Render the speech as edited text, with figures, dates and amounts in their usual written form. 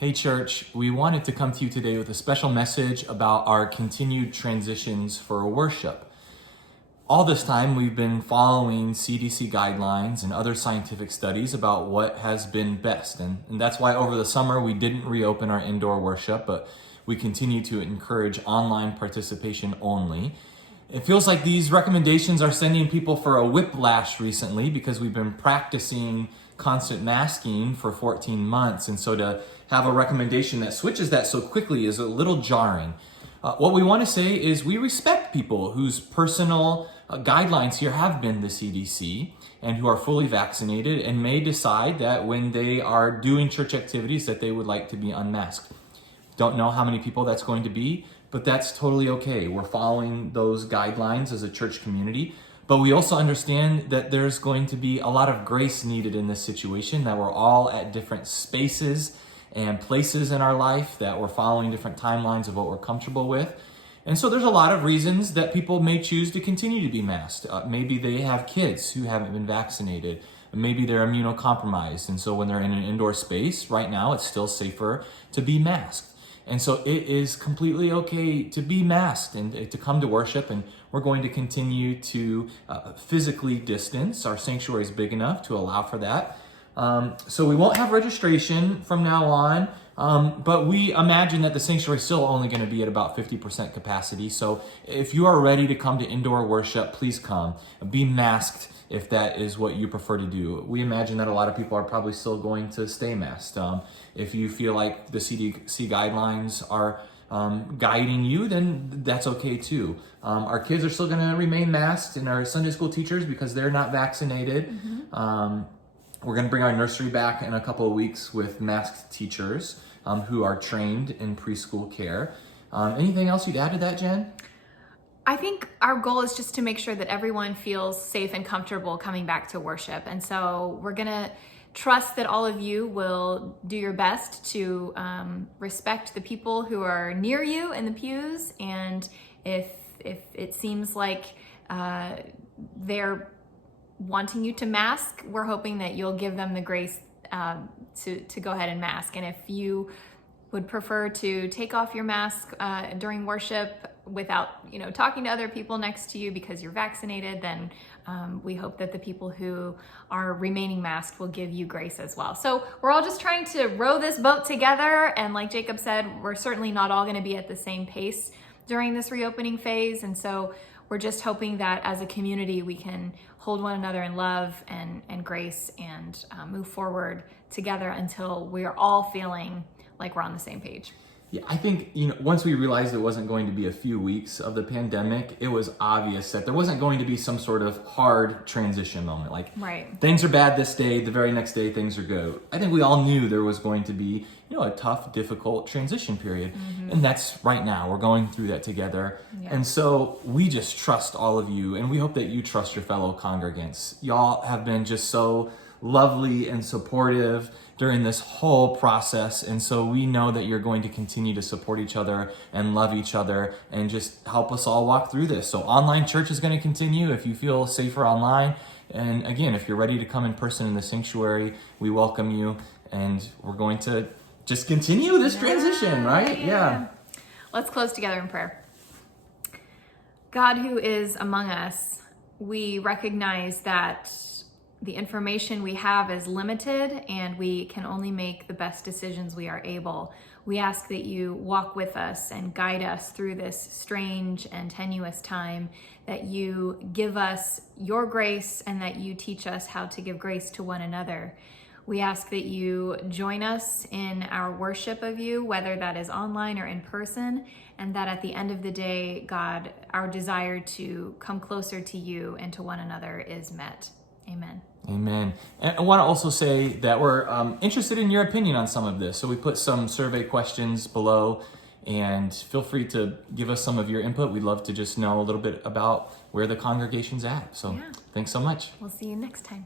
Hey church, we wanted to come to you today with a special message about our continued transitions for worship. All this time we've been following CDC guidelines and other scientific studies about what has been best. And that's why over the summer we didn't reopen our indoor worship, but we continue to encourage online participation only. It feels like these recommendations are sending people for a whiplash recently because we've been practicing constant masking for 14 months. And so to have a recommendation that switches that so quickly is a little jarring. What we want to say is we respect people whose personal guidelines here have been the CDC and who are fully vaccinated and may decide that when they are doing church activities that they would like to be unmasked. Don't know how many people that's going to be, but that's totally okay. We're following those guidelines as a church community, but we also understand that there's going to be a lot of grace needed in this situation, that we're all at different spaces and places in our life, that we're following different timelines of what we're comfortable with. And so there's a lot of reasons that people may choose to continue to be masked. Maybe they have kids who haven't been vaccinated. Maybe they're immunocompromised. And so when they're in an indoor space, right now it's still safer to be masked. And so it is completely okay to be masked and to come to worship. And we're going to continue to physically distance. Our sanctuary is big enough to allow for that. So we won't have registration from now on. But we imagine that the sanctuary is still only going to be at about 50% capacity. So if you are ready to come to indoor worship, please come. Be masked if that is what you prefer to do. We imagine that a lot of people are probably still going to stay masked. If you feel like the CDC guidelines are guiding you, then that's okay too. Our kids are still going to remain masked, and our Sunday school teachers, because they're not vaccinated. We're going to bring our nursery back in a couple of weeks with masked teachers who are trained in preschool care. Anything else you'd add to that, Jen? I think our goal is just to make sure that everyone feels safe and comfortable coming back to worship. And so we're going to trust that all of you will do your best to respect the people who are near you in the pews. And if it seems like they're wanting you to mask, we're hoping that you'll give them the grace to go ahead and mask. And if you would prefer to take off your mask during worship without, talking to other people next to you because you're vaccinated, then we hope that the people who are remaining masked will give you grace as well. So we're all just trying to row this boat together. And like Jacob said, we're certainly not all going to be at the same pace during this reopening phase. And so we're just hoping that as a community, we can hold one another in love and grace and move forward together until we are all feeling like we're on the same page. Yeah, I think, once we realized it wasn't going to be a few weeks of the pandemic, it was obvious that there wasn't going to be some sort of hard transition moment. Like, right. Things are bad this day, the very next day things are good. I think we all knew there was going to be, a tough, difficult transition period. And that's right now. We're going through that together. Yeah. And so we just trust all of you, and we hope that you trust your fellow congregants. Y'all have been just so lovely and supportive during this whole process. And so we know that you're going to continue to support each other and love each other and just help us all walk through this. So online church is going to continue if you feel safer online. And again, if you're ready to come in person in the sanctuary, we welcome you. And we're going to just continue this transition, right? Yeah. Let's close together in prayer. God who is among us, we recognize that the information we have is limited and we can only make the best decisions we are able. We ask that you walk with us and guide us through this strange and tenuous time, that you give us your grace and that you teach us how to give grace to one another. We ask that you join us in our worship of you, whether that is online or in person, and that at the end of the day, God, our desire to come closer to you and to one another is met. Amen. Amen. And I want to also say that we're interested in your opinion on some of this. So we put some survey questions below, and feel free to give us some of your input. We'd love to just know a little bit about where the congregation's at. So Thanks so much. We'll see you next time.